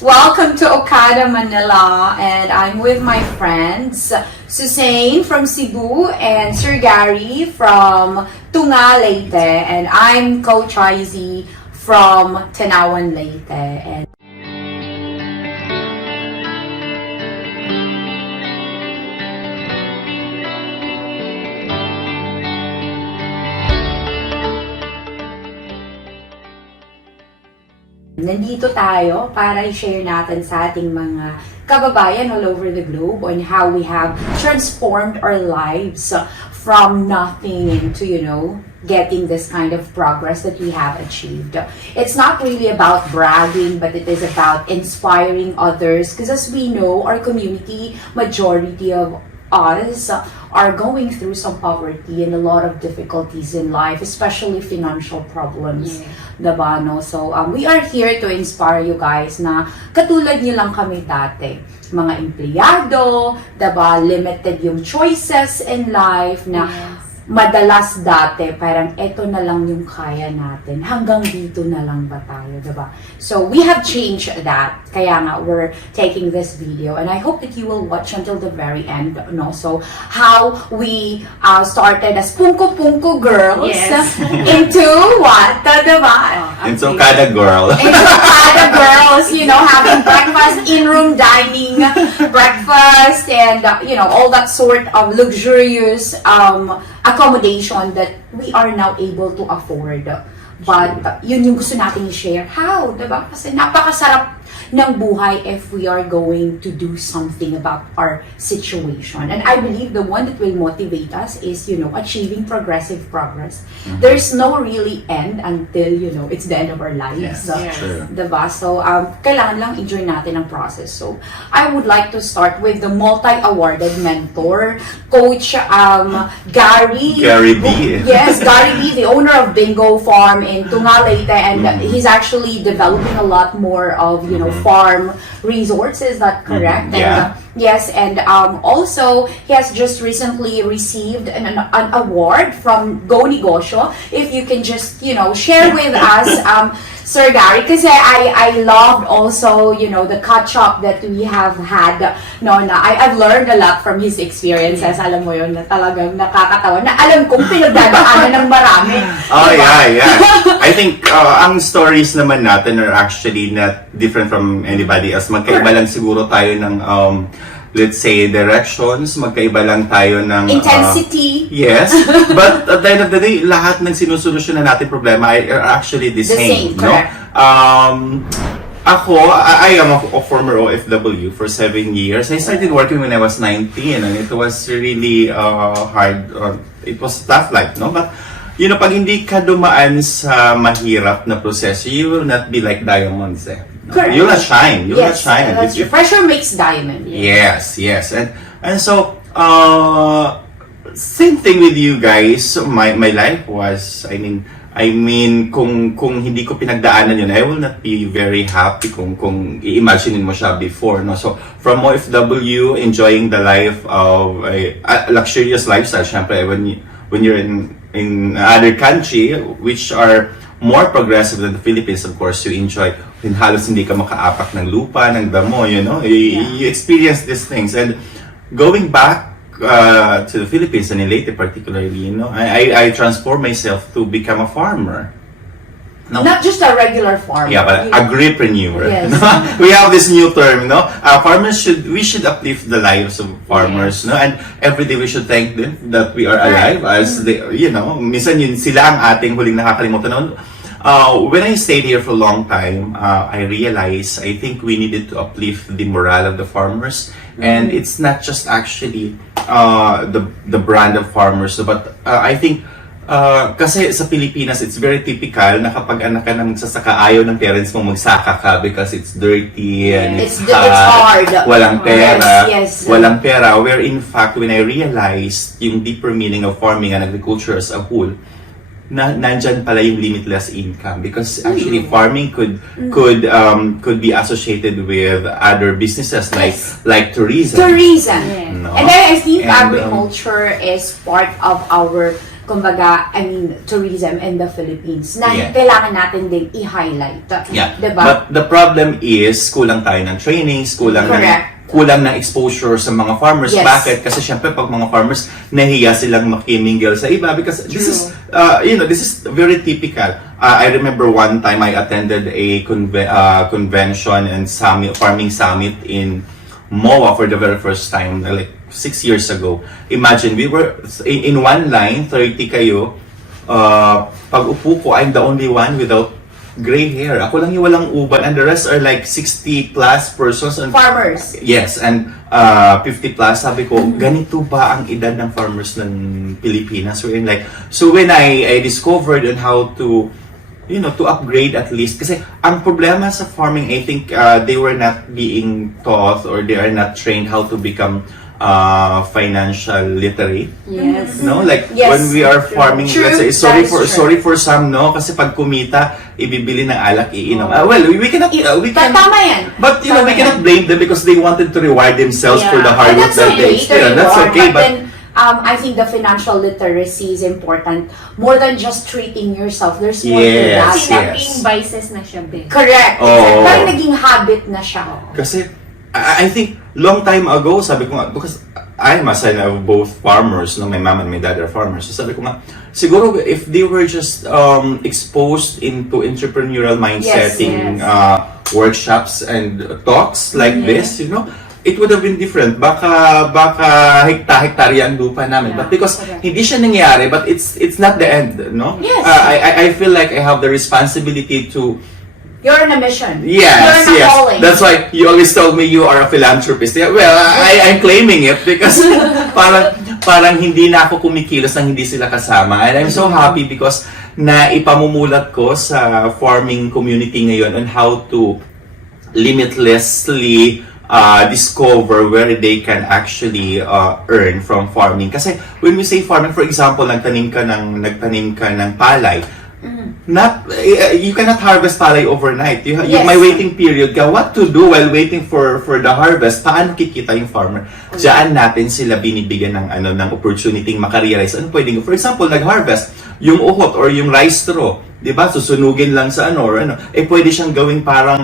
Welcome to Okada, Manila, and I'm with my friends Suzanne from Cebu and Sir Gary from Tunga, Leyte, and I'm Coach Aizy from Tanawan, Leyte. And nandito tayo para i-share natin sa ating mga kababayan all over the globe on how we have transformed our lives from nothing into, getting this kind of progress that we have achieved. It's not really about bragging, but it is about inspiring others, because as we know, our community, majority of us are going through some poverty and a lot of difficulties in life, especially financial problems. Diba, no? So, we are here to inspire you guys na katulad nyo lang kami dati. Mga empleyado, diba, limited yung choices in life na madalas dati, parang eto na lang yung kaya natin. Hanggang dito na lang ba tayo, diba? So, we have changed that. Kaya nga, we're taking this video. And I hope that you will watch until the very end. No? So, how we started as Punko-Punko girls into what? Diba? Into Okada girl. Into Okada girls, having breakfast, in-room dining, breakfast, and, all that sort of luxurious accommodation that we are now able to afford. But yun yung gusto natin i-share. How? Diba? Kasi napakasarap ng buhay if we are going to do something about our situation. And I believe the one that will motivate us is, achieving progressive progress. There's no really end until, it's the end of our lives. True. Diba? So, kailangan lang enjoy natin ang process. So, I would like to start with the multi-awarded mentor, Coach Gary. Gary B. Yes, Gary B, the owner of Bingo Farm in Tunga, Leyte, and he's actually developing a lot more of, farm resorts. Is that correct? Yeah. And, yes, and also he has just recently received an award from Go Negosyo. If you can just, share with us, Sir Gary, kasi I loved also, the catch-up that we have had. I've learned a lot from his experiences. Alam mo yun, na talagang nakakatawa. Na alam kong pinagdadaanan ng marami. Oh, diba? Yeah. I think ang stories naman natin are actually not different from anybody else. Magkaiba lang siguro tayo ng let's say, directions, magkaiba lang tayo ng intensity. Yes. But at the end of the day, lahat ng sinusolusyon na natin problema are actually the same. No? I am a former OFW for 7 years. I started working when I was 19 and it was really hard. It was tough life, no? But pag hindi ka dumaan sa mahirap na proseso, you will not be like diamonds, eh. Correct. You'll not shine. You'll not shine. Pressure makes diamond. Yes. And so, same thing with you guys. My life was, I mean, kung hindi ko pinagdaanan yun, I will not be very happy kung i-imaginein mo siya before, no? So, from OFW, enjoying the life of a luxurious lifestyle, syempre, when you're in other country, which are more progressive than the Philippines, of course, you enjoy. Halos hindi ka makaapak ng lupa, ng damo, you experience these things. And going back to the Philippines and in Leyte particularly, I transformed myself to become a farmer. No. Not just a regular farmer. Yeah, but AGRIPRENUER. Yes. We have this new term, farmers we should uplift the lives of farmers, and every day we should thank them that we are alive as they, minsan yun sila ang ating huling nakakalimutan. When I stayed here for a long time, I realized I think we needed to uplift the morale of the farmers, and it's not just actually the brand of farmers, but I think kasi sa Pilipinas, it's very typical na kapag anak ka na magsasaka, ayaw ng parents mo magsaka ka because it's dirty and it's hard. Walang pera. Yes. Walang pera. Where in fact, when I realized yung deeper meaning of farming and agriculture as a whole, nandyan pala yung limitless income because actually farming could be associated with other businesses like tourism. Tourism. No? And then I think agriculture is part of our kumbaga, I mean, tourism in the Philippines na Yeah. kailangan natin din i-highlight. Yeah. Diba? But the problem is, kulang tayo ng trainings, kulang ng exposure sa mga farmers. Yes. Bakit? Kasi syempre, pag mga farmers, nahiya silang makimingle sa iba because this is, this is very typical. I remember one time I attended a convention and farming summit in MOA for the very first time, like 6 years ago. Imagine, we were in one line, 30 kayo. Pag upo ko, I'm the only one without gray hair. Ako lang yung walang uban and the rest are like 60 plus persons. And, Farmers. yes, and 50 plus. Sabi ko, ganito ba ang edad ng farmers ng Pilipinas? So when I discovered on how to to upgrade at least. Kasi ang problema sa farming, I think they were not being taught or they are not trained how to become financial literate. Yes. No, like Yes. when we are farming, True. let's say, That is true. sorry for some, no, kasi pag kumita, ibibili ng alak, iinom. Well, we cannot, we can, Tama yan. but you know, we cannot blame them because they wanted to reward themselves for the hard And work that's that they okay. experience. That's okay, But but then, I think the financial literacy is important. More than just treating yourself. There's more to that. Yes, Kasi naging yes. vices na siya, be. Correct. Oh. Parang naging habit na siya. Kasi I think long time ago, sabi ko nga, because I'm a son of both farmers, no, my mom and my dad are farmers. So sabi ko nga, siguro if they were just exposed into entrepreneurial mindsetting, workshops and talks like this, it would have been different. Baka hektarya ang lupa namin. But because hindi siya nangyari, but it's not the end, no? Yes. I feel like I have the responsibility to. You're on a mission. Yes, You're on a yes. calling. That's why you always told me you are a philanthropist. Yeah, well, I'm claiming it because parang hindi na ako kumikilos nang hindi sila kasama. And I'm so happy because naipamumulat ko sa farming community ngayon on how to limitlessly discover where they can actually earn from farming. Kasi when we say farming, for example, nagtanim ka ng palay, you cannot harvest palay overnight. You may waiting period ka. What to do while waiting for the harvest? Paano kikita yung farmer? Diyan natin sila binibigyan ng opportunity makarealize. Ano pwedeng, for example, nag-harvest yung uhot or yung rice straw, 'di ba? Susunugin lang sa pwede siyang gawing parang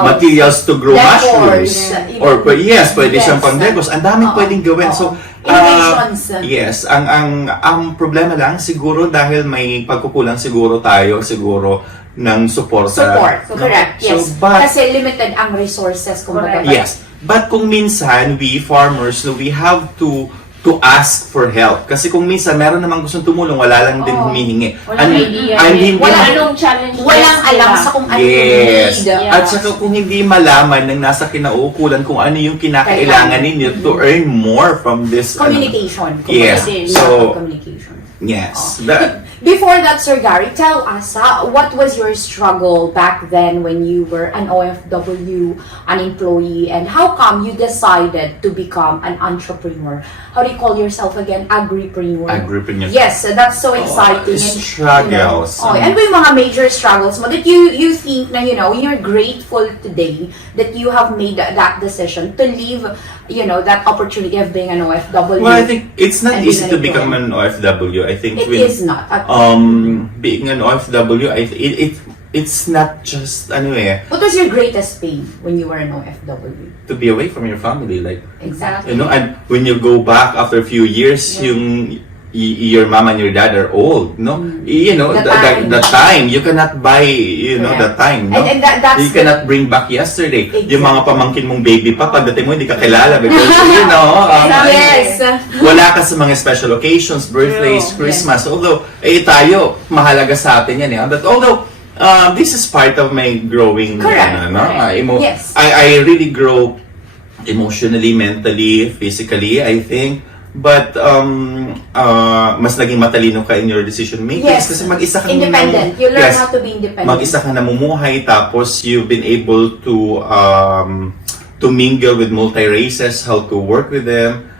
materials to grow mushrooms. Or pwede siyang pang-degos. Ang daming pwedeng gawin. So innovations. Yes, ang problema lang siguro dahil may pagkukulang siguro ng support. Correct. Yes. Kasi limited ang resources kumbaga. Yes. But kung minsan we farmers, we have to ask for help. Kasi kung minsan meron namang gustong tumulong, wala lang din humihingi. Walang idea. Walang challenge. Walang alam sa kung ano yes. yung need. At saka kung hindi malaman ng nasa kinauukulan kung ano yung kinakailangan ninyo to earn more from this communication. Yes. So, communication. yes. Before that, Sir Gary, tell us, what was your struggle back then when you were an OFW, an employee, and how come you decided to become an entrepreneur? How do you call yourself again? AGRIPRENUER. AGRIPRENUER. Yes, that's so exciting. Struggles. And may mga major struggles mo that you think na, you're grateful today that you have made that decision to leave, that opportunity of being an OFW. Well, I think it's not and easy to being an become an OFW. I think It is not. being an OFW, it's not just What was your greatest pain when you were an OFW? to be away from your family, like Exactly. and when you go back after a few years, your mom and your dad are old, no? The time you cannot buy, the time, no? And that's you cannot bring back yesterday. Exactly. Yung mga pamangkin mong baby pa, pagdating mo hindi ka kilala because yes. wala ka sa mga special occasions, birthdays, Christmas. Although tayo mahalaga sa atin yan, but although this is part of my growing, Yes. I really grow emotionally, mentally, physically, I think. But mas naging matalino ka in your decision making. Yes. Kasi mag-isa ka Independent. You learn how to be independent. Mag-isa ka namumuhay, tapos you've been able to mingle with multi-races, how to work with them.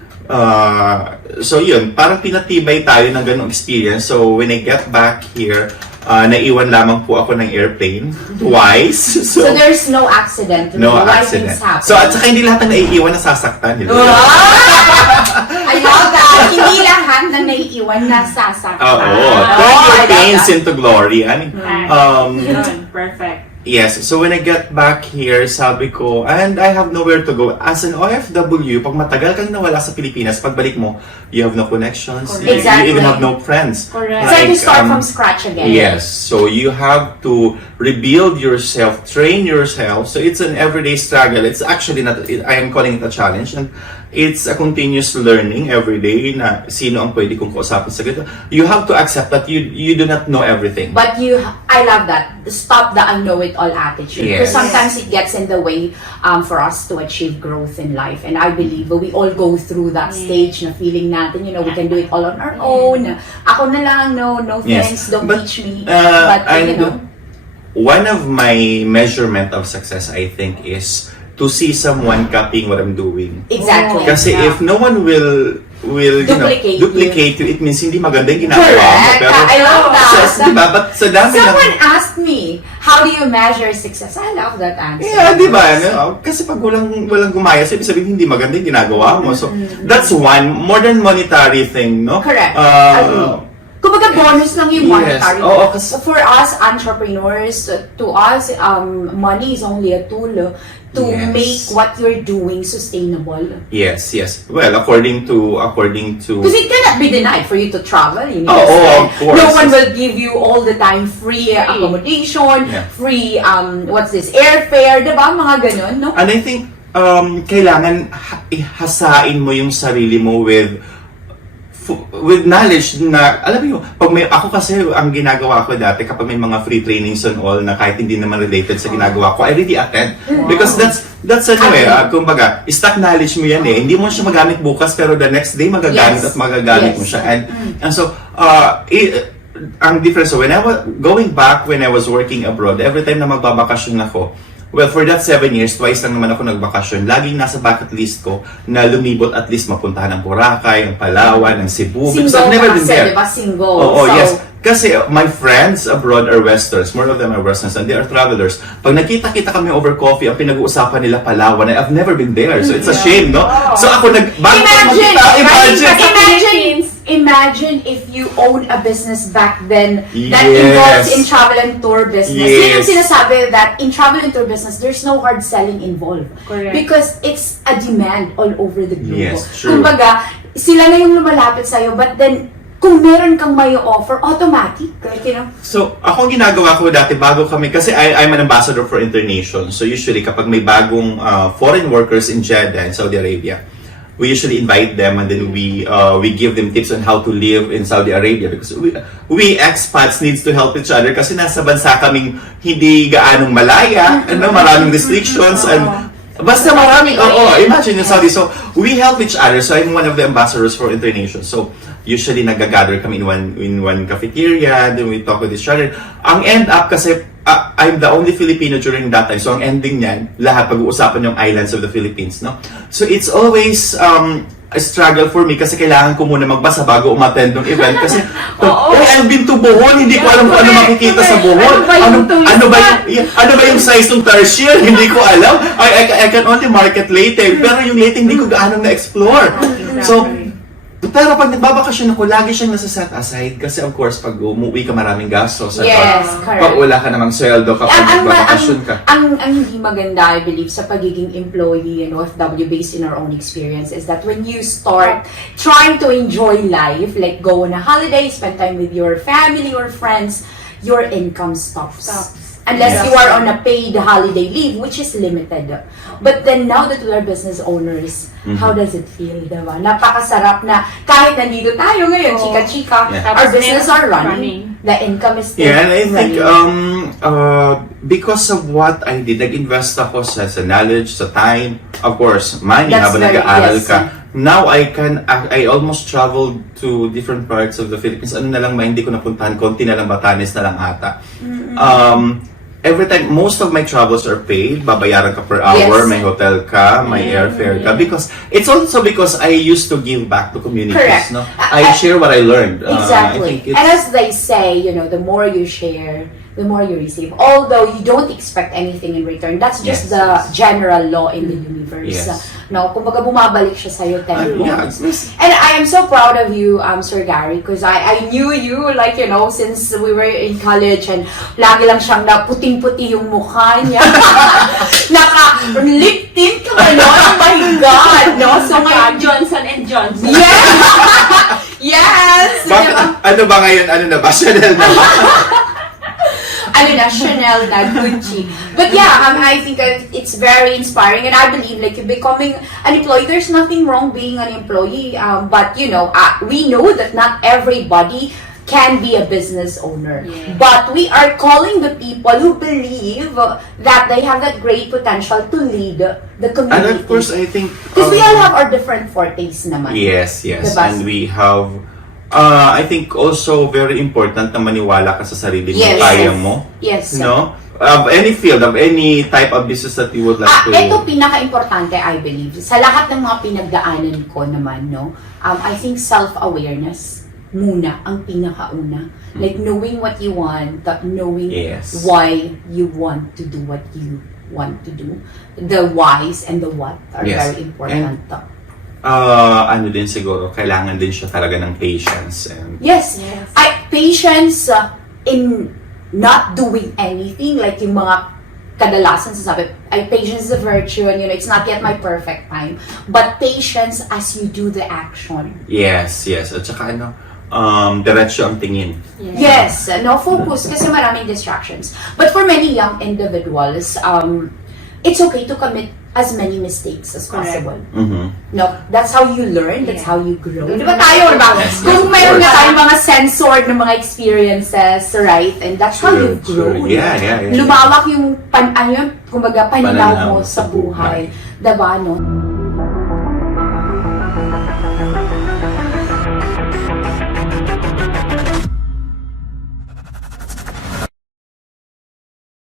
So yun, parang pinatibay tayo ng ganong experience. So when I get back here, naiwan lamang po ako ng airplane twice. So there's no accident. No Why accident. things happen. So, at saka hindi lahat ng naiiwan nasasaktan. Hello? I love that. Hindi lahat na naiiwan nasasaktan. Turn your pains into glory. I mean, Yun, perfect. yes, so when I get back here, sabi ko, and I have nowhere to go. As an OFW, pag matagal kang nawala sa Pilipinas, pagbalik mo, you have no connections. Correct. Exactly. You even have no friends. Correct. It's like you start from scratch again. Yes, so you have to rebuild yourself, train yourself. So it's an everyday struggle. It's actually not, I am calling it a challenge. And it's a continuous learning every day na sino ang pwede kong kausapin sa ganito. You have to accept that you do not know everything. But I love that. Stop the I know it all attitude. Because Yes. sometimes it gets in the way for us to achieve growth in life. And I believe we all go through that stage na feeling natin, we can do it all on our own. Ako na lang, no thanks, don't teach me. But one of my measurement of success, I think, is to see someone copying what I'm doing. Exactly. Kasi if no one will duplicate you, it means hindi maganda yung ginagawa mo. Correct. Pero, I love that. diba? But sa dami Someone asked me, how do you measure success? I love that answer. Yeah, di ba? No? Kasi pag walang gumaya, so ibig sabihin hindi maganda yung ginagawa mo. So, that's one, more than monetary thing, no? Correct. Kumbaga bonus lang yung monetary. Oo, kasi For us entrepreneurs, to us, money is only a tool to make what you're doing sustainable. yes. Well, according to Because it cannot be denied for you to travel. You need to Oh, spend. of course. No one will give you all the time free accommodation, free airfare, diba? Mga ganun, no? And I think kailangan ihasain mo yung sarili mo with knowledge na, alam mo, ako kasi, ang ginagawa ko dati, kapag may mga free trainings and all, na kahit hindi naman related sa ginagawa ko, I really attend. Because that's kumbaga, stock knowledge mo yan eh. Hindi mo siya magamit bukas, pero the next day magagamit at magagamit mo siya. And so, ang difference, so when I was, going back when I was working abroad, every time na magbabakasyon ako, well, for that 7 years, twice lang naman ako nagbakasyon. Laging nasa bucket list ko na lumibot at least mapuntahan ng Boracay, ang Palawan, ang Cebu. Because I've never been there. Diba? Single. Oo, yes. Kasi my friends abroad are Westerns. More of them are Westerns and they are travelers. Pag nakita-kita kami over coffee, ang pinag-uusapan nila Palawan. I've never been there. So it's a shame, no? So ako Imagine if you own a business back then that involves in travel and tour business. Yun yung sinasabi that in travel and tour business, there's no hard selling involved. Correct. Because it's a demand all over the globe. Yes, true. Kumbaga, sila na yung lumalapit sa'yo, but then, kung meron kang may offer, automatic. So, ako ginagawa ko dati bago kami, kasi I'm an ambassador for Internation. So usually, kapag may bagong foreign workers in Jeddah, in Saudi Arabia, we usually invite them and then we give them tips on how to live in Saudi Arabia because we expats needs to help each other kasi nasa bansa kaming hindi gaanong malaya, maraming restrictions and basta maraming, imagine in Saudi. So, we help each other. So, I'm one of the ambassadors for Internation. So, usually nag-gather kami in one cafeteria, then we talk with each other. Ang end up kasi, I'm the only Filipino during that time. So, ang ending niyan, lahat pag-uusapan yung islands of the Philippines, no? So, it's always a struggle for me kasi kailangan ko muna magbasa bago umattend ng event kasi I've been to Bohol, hindi ko alam kung ano makikita sa Bohol. Ano ba yung size ng tarsier? Hindi ko alam. I can only market Leyte, pero yung Leyte hindi ko gaano na-explore. So, pero pag nagbabakasyon ako, lagi siyang nasa-set aside kasi of course, pag umuwi ka maraming gastos. Yes, correct. Pag wala ka namang sweldo kapag nagbabakasyon ka. Ang hindi maganda, I believe, sa pagiging employee and OFW based in our own experience is that when you start trying to enjoy life, like go on a holiday, spend time with your family or friends, your income stops. Unless you are on a paid holiday leave, which is limited. But then now that we are business owners, how does it feel, diba? Napakasarap na kahit nandito tayo ngayon, chika-chika, our business are running. The income is still and I think running. because of what I did, nag-invest ako sa knowledge, sa time, of course, money That's habang very- nag-aaral yes. ka. Now I almost traveled to different parts of the Philippines. Ano na lang hindi ko napuntahan, konti na lang, Batanes na lang ata. every time, most of my travels are paid. Babayaran ka per hour, Yes. may hotel ka, may airfare ka. Because, it's also because I used to give back to communities, Correct. no? I share what I learned. I Exactly. think And as they say, you know, the more you share, the more you receive. Although you don't expect anything in return. That's just Yes, the yes. general law in the universe. Yes. No, kumbaga bumabalik siya sa'yo tenfold. yeah, it's- And I am so proud of you, Sir Gary, because I knew you, like, you know, since we were in college, and lagi lang siyang na puting-puti yung mukha niya. Naka-lip tint ka ba, no? Oh my God, no? So, ngayon, Johnson & Johnson. yes! Yes! ano ba ngayon? Ano na ba? Chanel na ba? Ano na, Chanel na, Gucci. But yeah, I think it's very inspiring, and I believe like becoming an employee, there's nothing wrong being an employee, but you know, we know that not everybody can be a business owner. Yeah. But we are calling the people who believe that they have that great potential to lead the community. And of course, I think... Because we all have our different fortes naman. Yes, yes. Diba? And we have... I think also very important na maniwala ka sa sarili mo, Yes. kaya mo. Yes. No? Of any field, of any type of business that you would like to... Ito pinaka-importante, I believe. Sa lahat ng mga pinagdaanan ko naman, no? I think self-awareness muna ang pinakauna. Like knowing what you want, knowing Yes. why you want to do what you want to do. The whys and the what are Yes. very important. ano din siguro, kailangan din siya talaga ng patience. And Yes. Yes. Patience in not doing anything, like yung mga kadalasan sasabi, patience is a virtue, and you know, it's not yet my perfect time. But patience as you do the action. yes, yes. At saka diretso ang tingin. Yes, no focus kasi maraming distractions. But for many young individuals, it's okay to commit as many mistakes as possible. Mhm. No, that's how you learn, that's how you grow. Yeah. Di ba tayo, diba? Kung mayroon na tayong mga censored na mga experiences, right? And that's how you grow. True. Yeah, yeah, yeah. Lumawak yung, kumbaga, pananaw mo sa buhay. Diba, no?